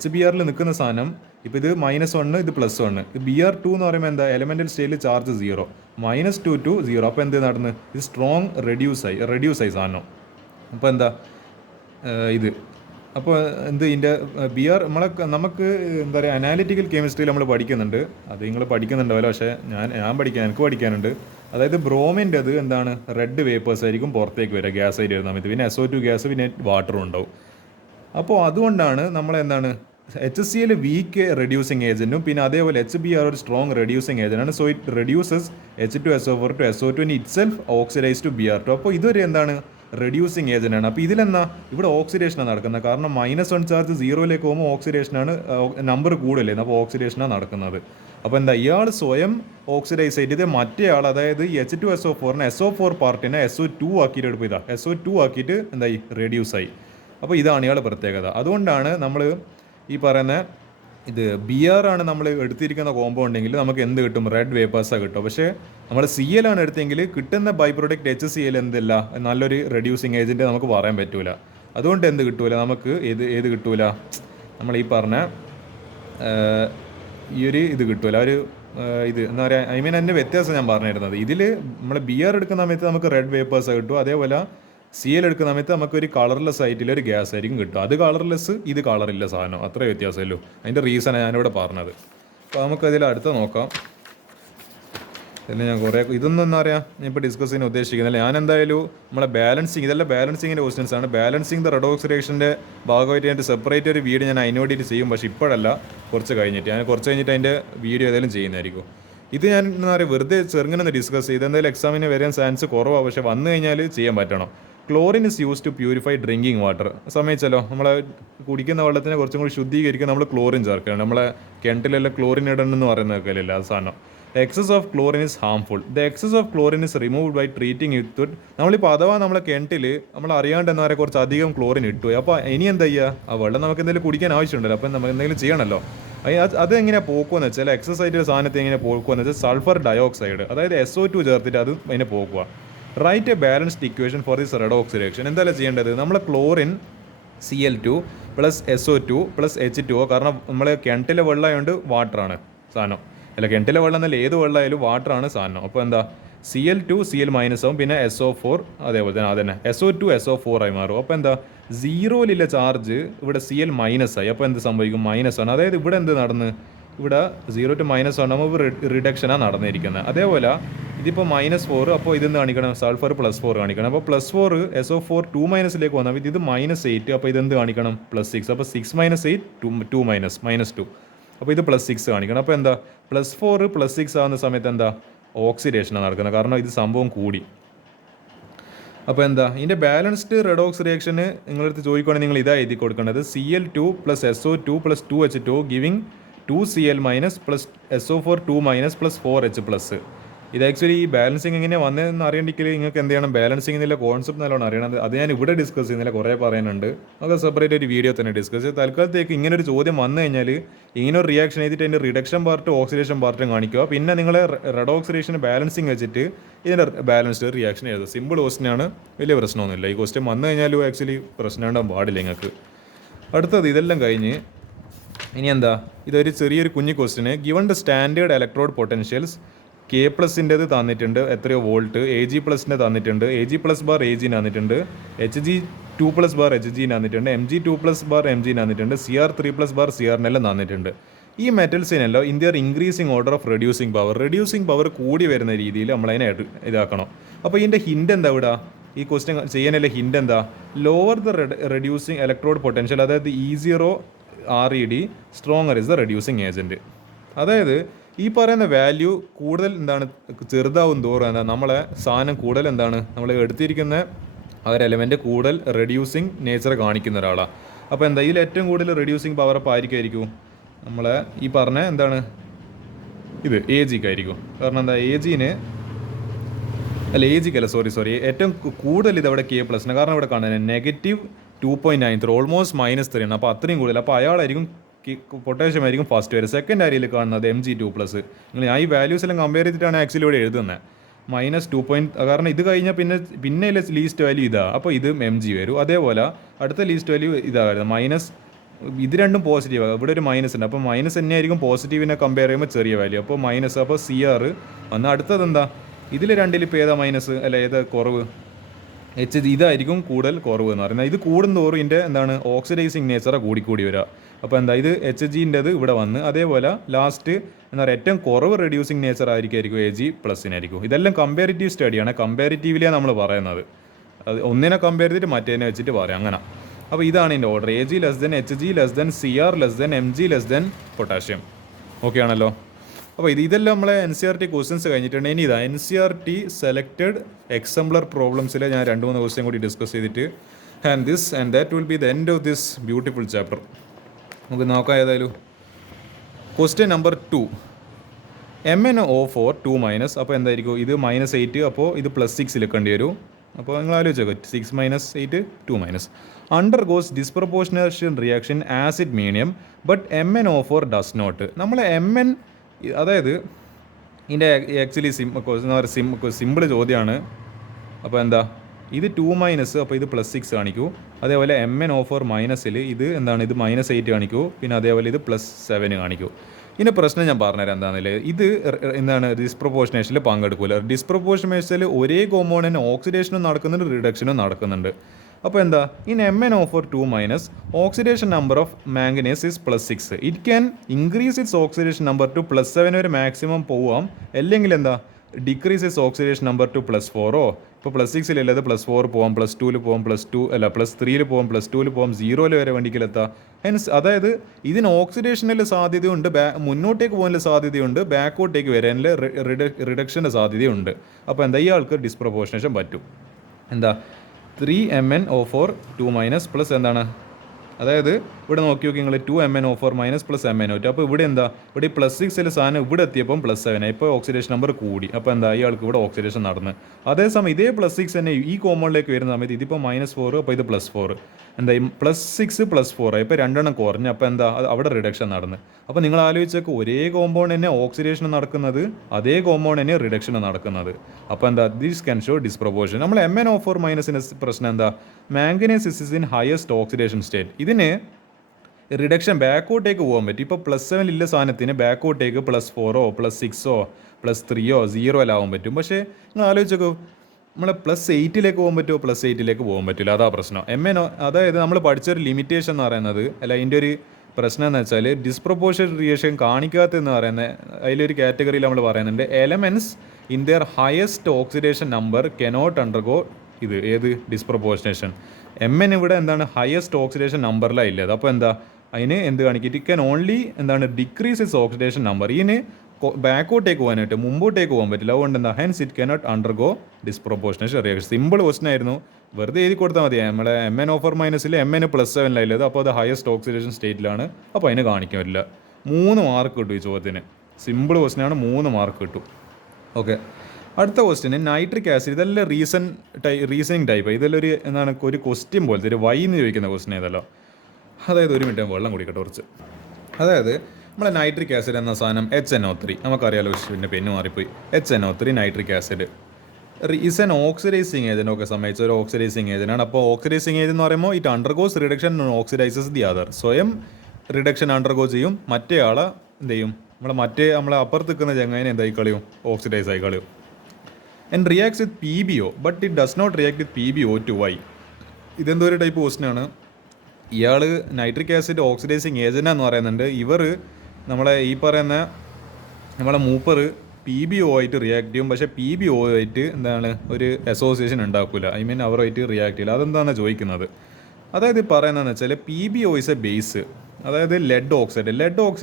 HBr-ൽ നിൽക്കുന്ന സാധനം ഇപ്പോൾ ഇത് -1, ഇത് +1. ഇത് Br2 എന്ന് പറയുമ്പോൾ എന്താ, എലമെൻ്റൽ സ്റ്റേറ്റിൽ ചാർജ് 0, -2 to 0. അപ്പോൾ എന്ത് നടന്ന് ഇത് സ്ട്രോങ് റെഡ്യൂസ് ആയി സാധനം. അപ്പോൾ എന്താ ഇത് അപ്പോൾ ഇതിൻ്റെ ബി ആർ നമുക്ക് എന്താ പറയുക അനാലിറ്റിക്കൽ കെമിസ്ട്രിയിൽ നമ്മൾ പഠിക്കുന്നുണ്ട്. അത് നിങ്ങൾ പഠിക്കുന്നുണ്ടാവില്ല, പക്ഷേ എനിക്ക് പഠിക്കാനുണ്ട്. അതായത് ബ്രോമിൻ്റെ അത് എന്താണ് റെഡ് വേപ്പേഴ്സ് ആയിരിക്കും പുറത്തേക്ക് വരിക ഗ്യാസ് ആയിട്ട് വരുന്ന സമയത്ത്. പിന്നെ SO2 ഗ്യാസ്, പിന്നെ വാട്ടറും ഉണ്ടാവും. അപ്പോൾ അതുകൊണ്ടാണ് നമ്മളെന്താണ് HCl വീക്ക് റെഡ്യൂസിങ് ഏജൻറ്റും പിന്നെ അതേപോലെ HBr ഒരു സ്ട്രോങ് റെഡ്യൂസിങ് ഏജൻ്റാണ്. So it reduces H2SO4 to SO2 in itself oxidise to Br2. അപ്പോൾ ഇതൊരു എന്താണ് റെഡ്യൂസിങ് ഏജൻ്റാണ്. അപ്പോൾ ഇതിലെന്താ ഇവിടെ ഓക്സിഡേഷനാണ് നടക്കുന്നത്. കാരണം -1 ചാർജ് 0ലേക്ക് പോകുമ്പോൾ ഓക്സിഡേഷനാണ്, നമ്പർ കൂടുതലേ, അപ്പോൾ ഓക്സിഡേഷനാണ് നടക്കുന്നത്. അപ്പോൾ എന്താ ഇയാൾ സ്വയം ഓക്സിഡൈസ് ചെയ്ത് ഇത് മറ്റേ ആൾ, അതായത് H2SO4നെ SO4 പാർട്ടിനെ SO2 ആക്കിയിട്ട് എടുപ്പ് ചെയ്താൽ SO2 ആക്കിയിട്ട് എന്തായി റെഡ്യൂസ് ആയി. അപ്പോൾ ഇതാണ് ഇയാളുടെ പ്രത്യേകത. അതുകൊണ്ടാണ് നമ്മൾ ഈ പറയുന്ന Br ആണ് നമ്മൾ എടുത്തിരിക്കുന്ന കോമ്പൗണ്ടെങ്കിൽ നമുക്ക് എന്ത് കിട്ടും, റെഡ് വേപ്പേഴ്സാണ് കിട്ടും. പക്ഷേ നമ്മൾ Cl ആണ് എടുത്തെങ്കിൽ കിട്ടുന്ന ബൈ പ്രൊഡക്റ്റ് HCl എന്തല്ല നല്ലൊരു റെഡ്യൂസിങ് ഏജൻറ്റ് നമുക്ക് പറയാൻ പറ്റൂല. അതുകൊണ്ട് എന്ത് കിട്ടൂല നമുക്ക്, ഏത് കിട്ടൂല, നമ്മൾ ഈ പറഞ്ഞ ഈ ഒരു ഇത് കിട്ടൂല, ഒരു ഇത് എന്താ പറയുക, അതിൻ്റെ വ്യത്യാസം ഞാൻ പറഞ്ഞിരുന്നത്. ഇതിൽ നമ്മൾ Br എടുക്കുന്ന സമയത്ത് നമുക്ക് റെഡ് വേപ്പേഴ്സാണ് കിട്ടും. അതേപോലെ Cl എടുക്കുന്ന സമയത്ത് നമുക്കൊരു കളർലെസ് ആയിട്ടുള്ള ഒരു ഗ്യാസ് ആയിരിക്കും കിട്ടും. അത് കളർലെസ്, ഇത് കളറില്ല സാധനം, അത്ര വ്യത്യാസമല്ലോ. അതിൻ്റെ റീസണാണ് ഞാനിവിടെ പറഞ്ഞത്. അപ്പോൾ നമുക്കതിൽ അടുത്ത നോക്കാം. ഞാൻ ഇതൊന്നും എന്താ പറയുക, ഞാൻ ഇപ്പോൾ ഡിസ്കസ് ചെയ്യാൻ ഉദ്ദേശിക്കുന്നില്ല. ഞാൻ എന്തായാലും നമ്മളെ ബാലൻസിങ്, ഇതെല്ലാം ബാലൻസിങ്ങിൻ്റെ ക്വസ്റ്റ്യൻസ് ആണ്. ബാലൻസിങ് ദ റെഡ് ഓക്സിഡേഷൻ്റെ ഭാഗമായിട്ട് ഞാൻ സെപ്പറേറ്റ് ഒരു വീഡിയോ ഞാൻ അതിന് വേണ്ടിയിട്ട് ചെയ്യും. പക്ഷേ ഇപ്പോഴല്ല, കുറച്ച് കഴിഞ്ഞിട്ട് അതിൻ്റെ വീഡിയോ ഏതായാലും ചെയ്യുന്നതായിരിക്കും. ഇത് ഞാൻ എന്താ പറയുക വെറുതെ ചെറുങ്ങനെ ഡിസ്കസ് ചെയ്ത് എന്തായാലും എക്സാമിന് വരാൻ ചാൻസ് കുറവാണ്. പക്ഷേ വന്നു കഴിഞ്ഞാൽ ചെയ്യാൻ പറ്റണം. Chlorine is use to purify drinking water. സമയച്ചല്ലോ നമ്മളെ കുടിക്കുന്ന വെള്ളത്തിനെ കുറച്ചും കൂടി ശുദ്ധീകരിക്കാൻ നമ്മൾ ക്ലോറിൻ ചേർക്കുകയാണ്. നമ്മളെ കിണറ്റിലെല്ലാം ക്ലോറിൻ ഇടണമെന്ന് പറയുന്നതൊക്കെ അല്ല അത് സാധനം. Excess of chlorine is harmful. The excess of chlorine is removed by treating with. നമ്മളിപ്പോൾ അഥവാ നമ്മളെ കിണറ്റിൽ നമ്മൾ അറിയാണ്ട് എന്താ പറയുക കുറച്ച് അധികം ക്ലോറിൻ ഇട്ടു. അപ്പോൾ ഇനി എന്താ ചെയ്യുക, ആ വെള്ളം നമുക്ക് എന്തെങ്കിലും കുടിക്കാൻ ആവശ്യമുണ്ടല്ലോ, അപ്പം നമുക്ക് എന്തെങ്കിലും ചെയ്യണമല്ലോ. അതെങ്ങനെയാണ് പോക്കുമെന്ന് വെച്ചാൽ, എക്സസ് ആയിട്ട് സാധനത്തെ എങ്ങനെ പോക്കുമെന്ന് വെച്ചാൽ സൾഫർ ഡയോക്സൈഡ്, അതായത് SO2 ചേർത്തിട്ട് അത് അതിനെ പോക്കുക. Write a balanced equation for this red oxidation. എന്തായാലും ചെയ്യേണ്ടത്, നമ്മൾ chlorine Cl2 plus SO2 plus H2O, കാരണം നമ്മൾ കിണറ്റിലെ വെള്ളമായതുകൊണ്ട് വാട്ടറാണ് സാധനം, അല്ല കിണറ്റിലെ വെള്ളം എന്നല്ല ഏത് വെള്ളമായാലും വാട്ടറാണ് സാധനം. അപ്പോൾ എന്താ Cl2 Cl മൈനസ് ആവും, പിന്നെ SO4 അതേപോലെ തന്നെ അതന്നെ SO2 SO4 ആയി മാറും. അപ്പോൾ എന്താ 0യിലുള്ള ചാർജ് ഇവിടെ Cl മൈനസ് ആയി. അപ്പോൾ എന്ത് സംഭവിക്കും, മൈനസ് ആണ്. അതായത് ഇവിടെ എന്ത് നടന്ന്, ഇവിടെ 0 to -1 ആകുമ്പോൾ റിഡക്ഷനാണ് നടന്നിരിക്കുന്നത്. അതേപോലെ ഇതിപ്പോൾ -4, അപ്പോൾ ഇതെന്ത് കാണിക്കണം, സൾഫർ +4 കാണിക്കണം. അപ്പോൾ +4 SO4 2- വന്നാൽ ഇത് -8, അപ്പോൾ ഇതെന്ത് കാണിക്കണം, +6. അപ്പോൾ 6 - 8 2 -2, അപ്പോൾ ഇത് +6 കാണിക്കണം. അപ്പോൾ എന്താ +4 +6 ആവുന്ന സമയത്ത് എന്താ ഓക്സിഡേഷനാണ് നടക്കുന്നത്, കാരണം ഇത് സംഭവം കൂടി. അപ്പോൾ എന്താ ഇതിൻ്റെ ബാലൻസ്ഡ് റെഡോക്സ് റിയാക്ഷന് നിങ്ങളടുത്ത് ചോദിക്കുകയാണെങ്കിൽ നിങ്ങൾ ഇതാ എഴുതി കൊടുക്കേണ്ടത്, Cl2 + SO2 + 2H2 giving 2Cl- + SO4 2- + 4H+. ഇത് ആക്ച്വലി ഈ ബാലൻസിങ് എങ്ങനെയാണ് വന്നതെന്ന് അറിയണമെങ്കിൽ നിങ്ങൾക്ക് എന്ത് ചെയ്യണം, ബാലൻസിങ് എന്നുള്ള കോൺസെപ്റ്റ് നല്ലോണം അറിയണം. അത് ഞാൻ ഇവിടെ ഡിസ്കസ് ചെയ്യുന്നില്ല, കുറേ പറയാനുണ്ട്, നമുക്ക് സെപ്പറേറ്റ് ഒരു വീഡിയോ തന്നെ ഡിസ്കസ് ചെയ്ത്. തൽക്കാലത്തേക്ക് ഇങ്ങനെ ഒരു ചോദ്യം വന്നു കഴിഞ്ഞാൽ ഇങ്ങനെ ഒരു റിയാക്ഷൻ ചെയ്തിട്ട് അതിൻ്റെ റിഡക്ഷൻ പാർട്ടും ഓക്സിഡേഷൻ പാർട്ടും കാണിക്കുക. പിന്നെ നിങ്ങൾ റെഡ് ഓക്സിഡേഷൻ ബാലൻസിങ് വെച്ചിട്ട് ഇതിൻ്റെ ബാലൻസ്ഡ് റിയാക്ഷൻ എഴുതുക. സിമ്പിൾ ക്വസ്റ്റ്യനാണ്, വലിയ പ്രശ്നമൊന്നുമില്ല. ഈ ക്വസ്റ്റ്യൻ വന്നു കഴിഞ്ഞാലും ആക്ച്വലി പ്രശ്നം ഉണ്ടാകാൻ പാടില്ല നിങ്ങൾക്ക്. അടുത്തത് ഇതെല്ലാം കഴിഞ്ഞ് ഇനി എന്താ, ഇതൊരു ചെറിയൊരു കുഞ്ഞു question. Given the standard electrode potentials, K+ൻ്റെത് തന്നിട്ടുണ്ട് എത്രയോ വോൾട്ട്, Ag+ൻ്റെ തന്നിട്ടുണ്ട്, Ag+ബാർ Ag തന്നിട്ടുണ്ട്, Hg2+ബാർ Hg തന്നിട്ടുണ്ട്, Mg2+ബാർ Mg തന്നിട്ടുണ്ട്, Cr3+ബാർ Cr തന്നിട്ടുണ്ട്. ഈ മെറ്റൽസിനെല്ലാം in their increasing order of reducing power കൂടി വരുന്ന രീതിയിൽ നമ്മളതിനെ ഇതാക്കണം. അപ്പോൾ ഇതിൻ്റെ ഹിൻഡ് എന്താ ഇവിടെ, ഈ ക്വസ്റ്റ്യൻ ചെയ്യാനുള്ള ഹിൻഡ് എന്താ, lower the reducing electrode potential, അതായത് E0 ReD stronger is the reducing agent. അതായത് ഈ പറയുന്ന വാല്യൂ കൂടുതൽ എന്താണ് ചെറുതാവും തോറും എന്താ നമ്മളെ സാധനം കൂടുതൽ എന്താണ് നമ്മൾ എടുത്തിരിക്കുന്ന ആ ഒരു എലമെൻറ്റ് കൂടുതൽ റെഡ്യൂസിങ് നേച്ചർ കാണിക്കുന്ന ഒരാളാണ്. അപ്പോൾ എന്താ ഇതിൽ ഏറ്റവും കൂടുതൽ റെഡ്യൂസിങ് പവർ അപ്പോൾ ആയിരിക്കും നമ്മളെ ഈ പറഞ്ഞ എന്താണ് ഇത് Agക്കായിരിക്കും. കാരണം എന്താ Agക്കല്ല സോറി ഏറ്റവും കൂടുതൽ ഇതവിടെ K+, കാരണം ഇവിടെ കാണുന്നത് -2.93 ഓൾമോസ്റ്റ് -3 ആണ്. അപ്പോൾ അത്രയും കൂടുതൽ, അപ്പോൾ അയാളായിരിക്കും പൊട്ടാഷ്യം ആയിരിക്കും ഫസ്റ്റ് വരെ. സെക്കൻഡ് ആരിയിൽ കാണുന്നത് Mg2+. നിങ്ങൾ ഞാൻ ഈ വാല്യൂസ് എല്ലാം കമ്പയർ ചെയ്തിട്ടാണ് ആക്ച്വലി ഇവിടെ എഴുതുന്നത്. -2. കാരണം ഇത് കഴിഞ്ഞാൽ പിന്നെ ലീസ്റ്റ് വാല്യൂ ഇതാ, അപ്പോൾ ഇത് Mg വരും. അതേപോലെ അടുത്ത ലീസ്റ്റ് വാല്യൂ ഇതാ വരുന്നത് ഇത് രണ്ടും പോസിറ്റീവ്, ഇവിടെ ഒരു മൈനസ് ഉണ്ട്. അപ്പോൾ മൈനസ് തന്നെയായിരിക്കും പോസിറ്റീവിനെ കമ്പയർ ചെയ്യുമ്പോൾ ചെറിയ വാല്യൂ, അപ്പോൾ മൈനസ്. അപ്പോൾ Cr വന്ന് അടുത്തത് എന്താ, ഇതിൽ രണ്ടിൽ ഇപ്പോൾ ഏതാ മൈനസ്, അല്ല ഏതാ കുറവ്, ഇതായിരിക്കും കൂടുതൽ കുറവ് എന്ന് പറയുന്നത്. ഇത് കൂടുന്തോറും ഇതിൻ്റെ എന്താണ് ഓക്സിഡൈസിങ് നേച്ചറെ കൂടിക്കൂടി വരിക. അപ്പോൾ എന്താ ഇത് HGൻ്റെത് ഇവിടെ വന്ന് അതേപോലെ ലാസ്റ്റ് എന്താ പറയുക ഏറ്റവും കുറവ് റെഡ്യൂസിങ് നേച്ചർ ആയിരിക്കും AG+-നായിരിക്കും. ഇതെല്ലാം കമ്പാരിറ്റീവ് സ്റ്റഡിയാണ്, കമ്പാരിറ്റീവ്ലിയാണ് നമ്മൾ പറയുന്നത്. അത് ഒന്നിനെ കമ്പയർ ചെയ്തിട്ട് മറ്റേതിനെ വെച്ചിട്ട് പറയാം അങ്ങനെ. അപ്പോൾ ഇതാണ് ഇതിൻ്റെ order: AG less then HG less then CR less then MG less then potassium. Okay ആണല്ലോ. അപ്പോൾ ഇതെല്ലാം നമ്മളെ NCERT ക്വസ്റ്റ്യൻസ് കഴിഞ്ഞിട്ടുണ്ട്. ഇനി ഇതാ NCERT സെലക്റ്റഡ് എക്സംപ്ലർ പ്രോബ്ലംസിൽ ഞാൻ 2-3 ക്വസ്റ്റ്യൻ കൂടി ഡിസ്കസ് ചെയ്തിട്ട് and that will be the end of this beautiful chapter. നമുക്ക് നോക്കാം ഏതായാലും. Question number 2, MnO4 2-. അപ്പോൾ എന്തായിരിക്കും ഇത് -8, അപ്പോൾ ഇത് +6 എടുക്കേണ്ടി വരും. അപ്പോൾ നിങ്ങൾ ആലോചിച്ചോ, 6 - 8 2-. Undergoes disproportionation reaction acid medium but MnO4 does not. നമ്മൾ MN അതായത് ഇതിൻ്റെ ആക്ച്വലി സിമ്പിൾ ചോദ്യമാണ്. അപ്പോൾ എന്താ ഇത് 2-, അപ്പോൾ ഇത് +6 കാണിക്കൂ. അതേപോലെ MnO4- ഇത് എന്താണ്, ഇത് -8 കാണിക്കൂ. പിന്നെ അതേപോലെ ഇത് +7 കാണിക്കൂ. ഇതിൻ്റെ പ്രശ്നം ഞാൻ പറഞ്ഞുതരാം എന്താണെന്നില്ല. ഇത് എന്താണ് ഡിസ്പ്രപ്പോർഷനേഷനിൽ പങ്കെടുക്കില്ല. ഡിസ്പ്രപ്പോർഷനേഷനിൽ ഒരേ കോമ്പൗണ്ടിന് ഓക്സിഡേഷനും നടക്കുന്നുണ്ട്, റിഡക്ഷനും നടക്കുന്നുണ്ട്. അപ്പോൾ എന്താ in MnO4 2-, oxidation number of manganese is +6. It can increase it's oxidation number two +7 വരെ മാക്സിമം പോവാം. അല്ലെങ്കിൽ എന്താ decrease it's oxidation number two +4. ഇപ്പോൾ +6 അത് +4 പോവാം, +2 പോവാം, +3 പോവാം, +2 പോവാം, 0 വരെ വേണ്ടിക്കിലെത്താം. ഹെൻസ് അതായത് ഇതിന് ഓക്സിഡേഷനിൽ സാധ്യതയുണ്ട്, മുന്നോട്ടേക്ക് പോകാനുള്ള സാധ്യതയുണ്ട്, ബാക്കോട്ടേക്ക് വരാനുള്ള റിഡക്ഷൻ്റെ സാധ്യതയുണ്ട്. അപ്പോൾ എന്താ ഇയാൾക്ക് ഡിസ്പ്രപ്പോർഷനേഷൻ പറ്റും. എന്താ 3 MnO4 2- പ്ലസ് എന്താണ്, അതായത് ഇവിടെ നോക്കി നിങ്ങൾ 2 MnO4- പ്ലസ് MnO2. അപ്പോൾ ഇവിടെ എന്താ, ഇവിടെ +6 സാധനം ഇവിടെ എത്തിയപ്പം +7, ഇപ്പോൾ ഓക്സിഡേഷൻ നമ്പർ കൂടി. അപ്പോൾ എന്താ ഇയാൾക്ക് ഇവിടെ ഓക്സിഡേഷൻ നടന്ന്. അതേസമയം ഇതേ +6 തന്നെ ഈ കോമ്പൗണ്ടിലേക്ക് വരുന്ന സമയത്ത് ഇതിപ്പോൾ -4, അപ്പോൾ ഇത് +4. എന്താ +6 +4 ഇപ്പോൾ 2 കുറഞ്ഞ്. അപ്പോൾ എന്താ അവിടെ റിഡക്ഷൻ നടന്ന്. അപ്പോൾ നിങ്ങൾ ആലോചിച്ചേക്ക്, ഒരേ കോമ്പൗണ്ട് തന്നെ ഓക്സിഡേഷൻ നടക്കുന്നത്, അതേ കോമ്പൗണ്ട് തന്നെ റിഡക്ഷൻ നടക്കുന്നത്. അപ്പോൾ എന്താ ദിസ് ക്യാൻ ഷോ ഡിസ്പ്രപ്പോർഷൻ. നമ്മൾ MnO4- പ്രശ്നം എന്താ, manganese is in highest oxidation state. ഇതിന് റിഡക്ഷൻ ബാക്കോട്ടേക്ക് പോകാൻ പറ്റും. ഇപ്പോൾ +7 ഇല്ല സാധനത്തിന് ബാക്കോട്ടേക്ക് +4 +6 +3 0 ആവാൻ പറ്റും. പക്ഷേ നിങ്ങൾ ആലോചിച്ചോക്കൂ, നമ്മളെ +8 പോകാൻ പറ്റുമോ? +8 പോകാൻ പറ്റില്ല. അതാ പ്രശ്നം. അതായത് നമ്മൾ പഠിച്ചൊരു ലിമിറ്റേഷൻ എന്ന് പറയുന്നത്, അല്ല ഇതിൻ്റെ ഒരു പ്രശ്നം എന്ന് വെച്ചാൽ ഡിസ്പ്രപ്പോർഷൻ റിയേഷൻ കാണിക്കാത്തതെന്ന് പറയുന്നത്, അതിലൊരു കാറ്റഗറിയിൽ നമ്മൾ പറയുന്നുണ്ട് elements in their highest oxidation number cannot undergo ഏത് ഡിസ്പ്രപ്പോർഷനേഷൻ. MN ഇവിടെ എന്താണ് ഹയസ്റ്റ് ഓക്സിഡേഷൻ നമ്പറിലാണ് ഇല്ലത്. അപ്പോൾ എന്താ അതിന് എന്ത് കാണിക്കും, ഇറ്റ് ക്യാൻ ഓൺലി എന്താണ് ഡിക്രീസ് ഇറ്റ്സ് ഓക്സിഡേഷൻ നമ്പർ. ഇതിന് ബാക്കോട്ടേക്ക് പോകാനായിട്ട് മുമ്പോട്ടേക്ക് പോകാൻ പറ്റില്ല. അതുകൊണ്ട് എന്താ hence it cannot undergo disproportionation reaction. Simple question ആയിരുന്നു, വെറുതെ എഴുതി കൊടുത്താൽ മതി. നമ്മളെ MnO4- MN +7 അപ്പോൾ അത് ഹയസ്റ്റ് ഓക്സിഡേഷൻ സ്റ്റേറ്റിലാണ്. അപ്പോൾ അതിന് കാണിക്കാൻ പറ്റില്ല. 3 മാർക്ക് കിട്ടും ഈ ചോദ്യത്തിന്. സിമ്പിൾ ക്വസ്റ്റനാണ്, 3 മാർക്ക് കിട്ടും. ഓക്കെ, അടുത്ത ക്വസ്റ്റ്യന് നൈട്രിക് ആസിഡ്. ഇതെല്ലാം റീസണിങ് ടൈപ്പ്. ഇതെല്ലാം ഒരു ക്വസ്റ്റ്യൻ പോലത്തെ ഒരു എന്ന് ചോദിക്കുന്ന ക്വസ്റ്റ്യൻ ഏതല്ലോ. അതായത് ഒരു മിനിറ്റ് വെള്ളം കുടിക്കട്ടെ കുറച്ച്. അതായത് നമ്മളെ നൈട്രിക് ആസിഡ് എന്ന സാധനം HNO3 നമുക്കറിയാലോ. പിന്നെ പെന്ന് മാറിപ്പോയി. HNO3 nitric acid is N oxidising agent. ഒക്കെ സംബന്ധിച്ച ഒരു ഓക്സിഡൈസിങ് ഏജന്റാണ്. അപ്പോൾ ഓക്സിഡൈസിങ് ഏജന്റ് എന്ന് പറയുമ്പോൾ it undergoes reduction oxidises the other. സ്വയം റിഡക്ഷൻ അണ്ടർഗോ ചെയ്യും, മറ്റേ ആളെ എന്ത് ചെയ്യും, നമ്മളെ അപ്പുറത്ത് നിൽക്കുന്ന ചങ്ങായിനെ എന്തായി കളയും, ഓക്സിഡൈസ് ആയി കളയും. And reacts with PbO but it does not react with PbO2. Why? ഇതെന്തോ ഒരു ടൈപ്പ് ക്വസ്റ്റനാണ്. ഇയാൾ നൈട്രിക് ആസിഡ് ഓക്സിഡൈസിങ് ഏജന്റ് എന്ന് പറയുന്നുണ്ട്. ഇവർ നമ്മളെ ഈ പറയുന്ന നമ്മളെ മൂപ്പർ PbO ആയിട്ട് റിയാക്ട് ചെയ്യും. പക്ഷേ PbO ആയിട്ട് എന്താണ് ഒരു അസോസിയേഷൻ ഉണ്ടാക്കില്ല. അവരുമായിട്ട് റിയാക്ട് ചെയ്യില്ല. അതെന്താണെന്ന് ചോദിക്കുന്നത്. അതായത് പറയുന്നതെന്ന് വെച്ചാൽ PbO ഇസ് എ ബേസ്. അതായത് ലെഡ് ഓക്സൈഡ്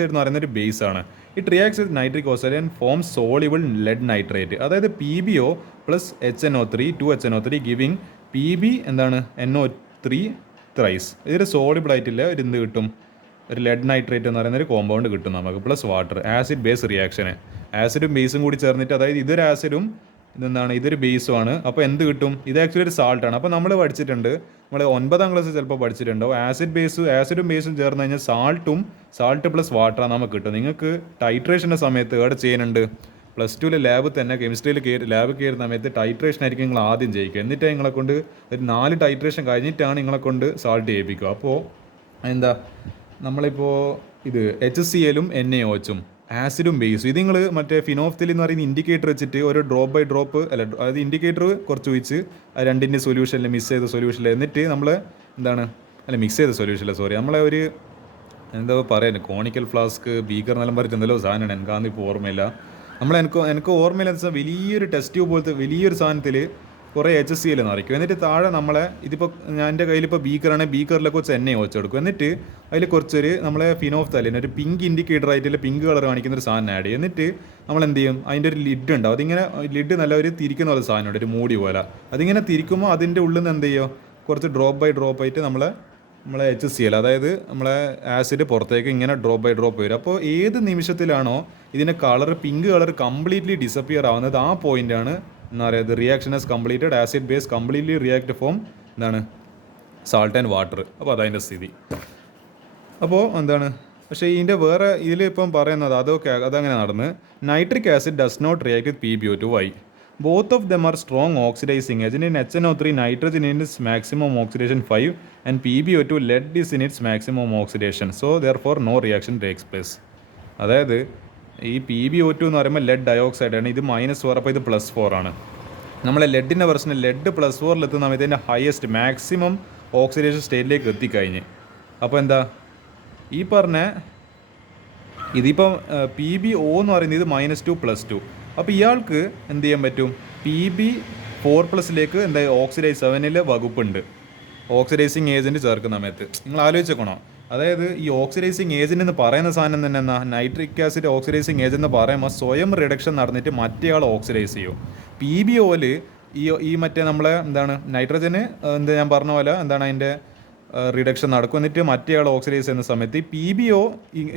എന്ന് പറയുന്ന ഒരു ബേസ് ആണ്. It reacts with nitric oxide and form soluble lead nitrate. അതായത് PbO plus HNO3 2HNO3 giving Pb എന്താണ് NO3 ത്രൈസ്. ഇതൊരു സോളിബിൾ ആയിട്ടില്ല ഒരു എന്ത് കിട്ടും, ഒരു ലെഡ് നൈട്രേറ്റ് എന്ന് പറയുന്ന ഒരു കോമ്പൗണ്ട് കിട്ടും നമുക്ക്. Plus water, acid base reaction. ആസിഡും ബേസും കൂടി ചേർന്നിട്ട്, അതായത് ഇതൊരു ആസിഡും ഇതൊരു ബേസും ആണ്. അപ്പോൾ എന്ത് കിട്ടും, ഇത് ആക്ച്വലി ഒരു സാൾട്ടാണ്. അപ്പോൾ നമ്മൾ പഠിച്ചിട്ടുണ്ട്, നമ്മൾ 9ാം ക്ലാസ്സിൽ ചിലപ്പോൾ പഠിച്ചിട്ടുണ്ടാവും, ആസിഡും ബേസും ചേർന്ന് കഴിഞ്ഞാൽ സാൾട്ട് പ്ലസ് വാട്ടറാണ് നമുക്ക് കിട്ടും. നിങ്ങൾക്ക് ടൈട്രേഷൻ്റെ സമയത്ത് എവിടെ ചെയ്യുന്നുണ്ട്, +2 ലാബിൽ തന്നെ കെമിസ്ട്രിയിൽ ലാബിൽ കയറുന്ന സമയത്ത് ടൈട്രേഷൻ ആയിരിക്കും നിങ്ങൾ ആദ്യം ചെയ്യിക്കുക. എന്നിട്ട് നിങ്ങളെ കൊണ്ട് ഒരു 4 ടൈട്രേഷൻ കഴിഞ്ഞിട്ടാണ് നിങ്ങളെ കൊണ്ട് സാൾട്ട് ചെയ്യിപ്പിക്കുക. അപ്പോൾ എന്താ നമ്മളിപ്പോൾ ഇത് HCl-ഉം NaOH ആസിഡും ബേസും. ഇത് നിങ്ങൾ മറ്റേ ഫിനോഫ്തിൽ എന്ന് പറയുന്ന ഇൻഡിക്കേറ്റർ വെച്ചിട്ട് ഒരു ഡ്രോപ്പ് ബൈ ഡ്രോപ്പ് അല്ല, അതായത് ഇൻഡിക്കേറ്റർ കുറച്ച് ഒഴിച്ച് ആ രണ്ടിൻ്റെ സൊല്യൂഷനിൽ മിക്സ് ചെയ്ത സൊല്യൂഷനിൽ എന്നിട്ട് നമ്മൾ എന്താണ് മിക്സ് ചെയ്ത സൊല്യൂഷനിൽ നമ്മളെ ഒരു എന്താ പറയുന്നത് കോണിക്കൽ ഫ്ലാസ്ക് ബീക്കർ എന്നെല്ലാം പറഞ്ഞിട്ട് എന്തെല്ലോ സാധനമാണ്, എനിക്കാന്ന് ഇപ്പോൾ ഓർമ്മയില്ല. എനിക്ക് ഓർമ്മയില്ല എന്ന് വെച്ചാൽ വലിയൊരു ടെസ്റ്റ് ട്യൂബ് പോലത്തെ വലിയൊരു സാധനത്തിൽ കുറേ HCl നിറയ്ക്കും. എന്നിട്ട് താഴെ നമ്മളെ ഇതിപ്പോൾ ഞാൻ എൻ്റെ കയ്യിലിപ്പോൾ ബീക്കറാണെങ്കിൽ ബീക്കറിലൊക്കെ കുറച്ച് എണ്ണ വെച്ചെടുക്കും. എന്നിട്ട് അതിൽ കുറച്ചൊരു നമ്മളെ ഫിനോഫ്താലിൻ ഒരു പിങ്ക് ഇൻഡിക്കേറ്റർ ആയിട്ടുള്ള പിങ്ക് കളർ കാണിക്കുന്ന ഒരു സാധനം ആഡ് ചെയ്യും. എന്നിട്ട് നമ്മൾ എന്ത് ചെയ്യും, അതിൻ്റെ ഒരു ലിഡ് ഉണ്ടാവും. അതിങ്ങനെ ലിഡ് നല്ല ഒരു തിരിക്കുന്ന പോലെ സാധനമുണ്ട്, ഒരു മൂടി പോലെ. അതിങ്ങനെ തിരിക്കുമ്പോൾ അതിൻ്റെ ഉള്ളിൽ നിന്ന് എന്ത് ചെയ്യുമോ കുറച്ച് ഡ്രോപ്പ് ബൈ ഡ്രോപ്പ് ആയിട്ട് നമ്മളെ HCl അതായത് നമ്മളെ ആസിഡ് പുറത്തേക്ക് ഇങ്ങനെ ഡ്രോപ്പ് ബൈ ഡ്രോപ്പ് വരും. അപ്പോൾ ഏത് നിമിഷത്തിലാണോ ഇതിൻ്റെ colour pink colour completely disappear ആവുന്നത് ആ പോയിൻ്റാണ് എന്താ പറയുക reaction has completed, acid base completely react form എന്താണ് സാൾട്ട് ആൻഡ് വാട്ടർ. അപ്പോൾ അതതിൻ്റെ സ്ഥിതി. അപ്പോൾ എന്താണ് പക്ഷേ ഇതിൻ്റെ വേറെ ഇതിൽ ഇപ്പം പറയുന്നത് അതങ്ങനെ നടന്ന് nitric acid does not react with PbO2. Why? Both of them are strong oxidising agent. In HNO3 nitrogen in its maximum oxidation 5 and PbO2 lead is in its maximum oxidation. So therefore no reaction takes place. അതായത് ഈ PbO2 എന്ന് പറയുമ്പോൾ lead dioxide ആണ്. ഇത് -4, അപ്പോൾ ഇത് +4 ആണ്. നമ്മളെ ലെഡിൻ്റെ പ്രശ്നം ലെഡ് +4 എത്തുന്ന സമയത്ത് ഇതിൻ്റെ ഹയസ്റ്റ് മാക്സിമം ഓക്സിഡേഷൻ സ്റ്റേറ്റിലേക്ക് എത്തിക്കഴിഞ്ഞ്. അപ്പോൾ എന്താ ഈ പറഞ്ഞ ഇതിപ്പം PbO എന്ന് പറയുന്നത് ഇത് -2 +2. അപ്പോൾ ഇയാൾക്ക് എന്ത് ചെയ്യാൻ പറ്റും, Pb4+ എന്താ ഓക്സിഡൈസ് 7ൽ വകുപ്പുണ്ട് ഓക്സിഡൈസിങ് ഏജൻറ്റ് ചേർക്കുന്ന സമയത്ത്. നിങ്ങൾ ആലോചിച്ചേക്കണോ, അതായത് ഈ ഓക്സിഡൈസിങ് ഏജൻറ്റ് എന്ന് പറയുന്ന സാധനം തന്നെ എന്നാ നൈട്രിക് ആസിഡ് ഓക്സിഡൈസിങ് ഏജൻറ്റ് എന്ന് പറയുമ്പോൾ സ്വയം റിഡക്ഷൻ നടന്നിട്ട് മറ്റേയാൾ ഓക്സിഡൈസ് ചെയ്യും. PbOയിൽ ഈ മറ്റേ നമ്മളെ എന്താണ് നൈട്രജന് എന്താ ഞാൻ പറഞ്ഞ പോലെ എന്താണ് അതിൻ്റെ റിഡക്ഷൻ നടക്കും. എന്നിട്ട് മറ്റേയാൾ ഓക്സിഡൈസ് ചെയ്യുന്ന സമയത്ത് ഈ PbO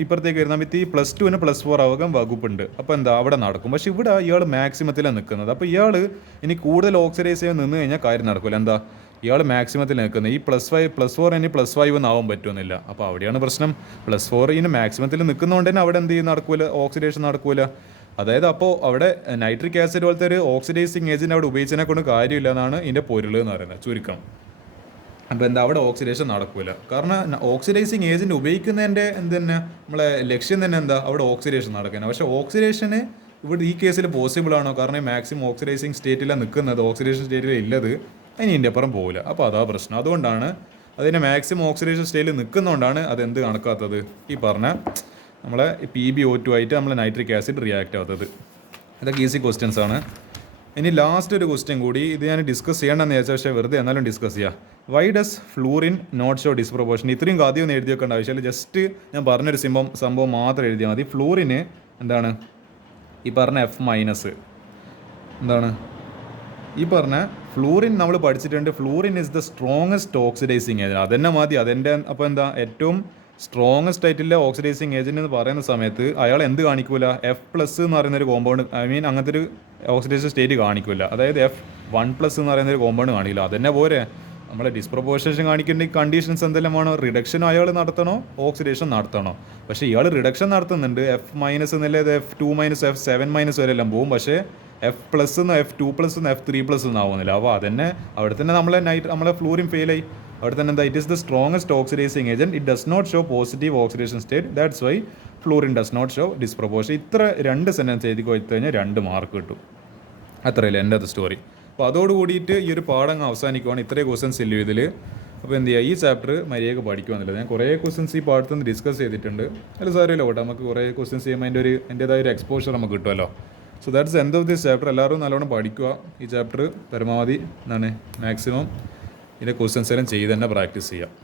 ഇപ്പുറത്തേക്ക് വരുന്ന സമയത്ത് ഈ +2ന് +4 ആവാൻ വകുപ്പുണ്ട്. അപ്പോൾ എന്താ അവിടെ നടക്കും. പക്ഷേ ഇവിടെ ഇയാൾ മാക്സിമത്തിലാണ് നിൽക്കുന്നത്. അപ്പോൾ ഇയാൾ ഇനി കൂടുതൽ ഓക്സിഡൈസ് ചെയ്യാൻ നിന്ന് കഴിഞ്ഞാൽ കാര്യം നടക്കില്ല. എന്താ ഇയാൾ മാക്സിമത്തിൽ നിൽക്കുന്നത്. ഈ +4 ഇനി +5 ഒന്നും ആവാൻ പറ്റുമെന്നില്ല. അപ്പോൾ അവിടെയാണ് പ്രശ്നം. +4 ഇനി മാക്സിമത്തിൽ നിൽക്കുന്നതുകൊണ്ട് തന്നെ അവിടെ എന്ത് ചെയ്യും നടക്കൂല, ഓക്സിഡേഷൻ നടക്കൂല. അതായത് അപ്പോൾ അവിടെ നൈട്രിക് ആസിഡ് പോലത്തെ ഒരു ഓക്സിഡൈസിങ് ഏജൻറ്റ് അവിടെ ഉപയോഗിച്ചതിനെ കൊണ്ട് കാര്യമില്ല എന്നാണ് ഇതിൻ്റെ പൊരുൾ എന്ന് പറയുന്നത് ചുരുക്കം. അപ്പോൾ എന്താ അവിടെ ഓക്സിഡേഷൻ നടക്കില്ല. കാരണം ഓക്സിഡൈസിങ് ഏജൻറ്റ് ഉപയോഗിക്കുന്നതിൻ്റെ തന്നെ നമ്മളെ ലക്ഷ്യം തന്നെ എന്താ അവിടെ ഓക്സിഡേഷൻ നടക്കുന്നത്. പക്ഷേ ഓക്സിഡേഷന് ഇവിടെ ഈ കേസിൽ പോസിബിൾ ആണോ, കാരണം മാക്സിമം ഓക്സിഡൈസിങ് സ്റ്റേറ്റിലാണ് നിൽക്കുന്നത്, ഓക്സിഡേഷൻ സ്റ്റേറ്റിൽ ഇല്ലത്, ഇനി ഇതിൻ്റെ അപ്പുറം പോകില്ല. അപ്പോൾ അതാ പ്രശ്നം. അതുകൊണ്ടാണ് അതിൻ്റെ മാക്സിമം ഓക്സിഡേഷൻ സ്റ്റേറ്റിൽ നിൽക്കുന്നതുകൊണ്ടാണ് അതെന്ത് കണക്കാത്തത്, ഈ പറഞ്ഞ നമ്മളെ PbO2 ആയിട്ട് നമ്മളെ നൈട്രിക് ആസിഡ് റിയാക്റ്റ് ആവാത്തത്. ഇതൊക്കെ ഈസി ക്വസ്റ്റ്യൻസ് ആണ്. ഇനി ലാസ്റ്റ് ഒരു ക്വസ്റ്റ്യൻ കൂടി, ഇത് ഞാൻ ഡിസ്കസ് ചെയ്യേണ്ടെന്ന് ചോദിച്ചാൽ പക്ഷേ വെറുതെ എന്നാലും ഡിസ്കസ് ചെയ്യാം. Why does fluorine not show disproportion? ഇത്രയും ആദ്യമൊന്നും എഴുതി വെക്കേണ്ട ആവശ്യമില്ല, ജസ്റ്റ് ഞാൻ പറഞ്ഞൊരു സംഭവം മാത്രം എഴുതിയാൽ മതി. ഫ്ലൂറിന് എന്താണ് ഈ പറഞ്ഞ F- എന്താണ് ഈ പറഞ്ഞ ഫ്ലൂറിൻ നമ്മൾ പഠിച്ചിട്ടുണ്ട്. Fluorine is the strongest oxidising agent. അതെന്നെ മതി അതെൻ്റെ. അപ്പോൾ എന്താ ഏറ്റവും സ്ട്രോങ്ങസ്റ്റ് ആയിട്ടുള്ള ഓക്സിഡൈസിങ് ഏജൻറ്റ് എന്ന് പറയുന്ന സമയത്ത് അയാൾ എന്ത് കാണിക്കൂല, F+ എന്ന് പറയുന്നൊരു കോമ്പൗണ്ട്, അങ്ങനത്തെ ഒരു ഓക്സിഡേഷൻ സ്റ്റേറ്റ് കാണിക്കില്ല. അതായത് F1+ എന്ന് പറയുന്നൊരു കോമ്പൗണ്ട് കാണിക്കില്ല. അതെന്നെ പോരെ നമ്മളെ ഡിസ്പ്രൊപ്പോർഷൻ കാണിക്കേണ്ട കണ്ടീഷൻസ് എന്തെല്ലാം വേണോ, റിഡക്ഷനും അയാൾ നടത്തണോ ഓക്സിഡേഷൻ നടത്തണോ. പക്ഷേ ഇയാൾ റിഡക്ഷൻ നടത്തുന്നുണ്ട്. F- എന്നുള്ളത് F2- F7- വരെല്ലാം പോകും. പക്ഷേ F+ F2+ F3+ ആവുന്നില്ല. അപ്പോൾ അതന്നെ അവിടെ തന്നെ നമ്മളെ ഫ്ലൂറിൻ ഫെയിലായി. അവിടെ തന്നെ എന്താ, it is the strongest oxidising agent. It does not show positive oxidation state. That's why fluorine does not show disproportion. ഇത്ര 2 സെൻറ്റൻസ് എഴുതി കൊടുത്തു കഴിഞ്ഞാൽ 2 മാർക്ക് കിട്ടും. അത്രയല്ലേ എൻ്റെ അത് സ്റ്റോറി. അപ്പോൾ അതോട് കൂടിയിട്ട് ഈ ഒരു പാഠം അവസാനിക്കുവാണ്. ഇത്രയും ക്വസ്റ്റൻസ് ഇല്ല ഇതിൽ. അപ്പോൾ എന്ത് ചെയ്യുക, ഈ ചാപ്റ്റർ മര്യാദയ്ക്ക് പഠിക്കുവാന്നില്ല. ഞാൻ കുറേ ക്വസ്റ്റൻസ് ഈ പാഠത്തിൽ നിന്ന് ഡിസ്കസ് ചെയ്തിട്ടുണ്ട്. അതിൽ സാരമില്ല കേട്ടോ, നമുക്ക് കുറേ ക്വസ്റ്റൻസ് ചെയ്യുമ്പോൾ അതിൻ്റേതായ ഒരു എക്സ്പോഷർ നമുക്ക് കിട്ടുമല്ലോ. So that's end of this chapter. എല്ലാവരും നല്ലോണം പഠിക്കുക. ഈ ചാപ്റ്റർ പരമാവധി മാക്സിമം ഇതിൻ്റെ ക്വസ്റ്റൻസ് എല്ലാം ചെയ്ത് തന്നെ പ്രാക്ടീസ് ചെയ്യുക.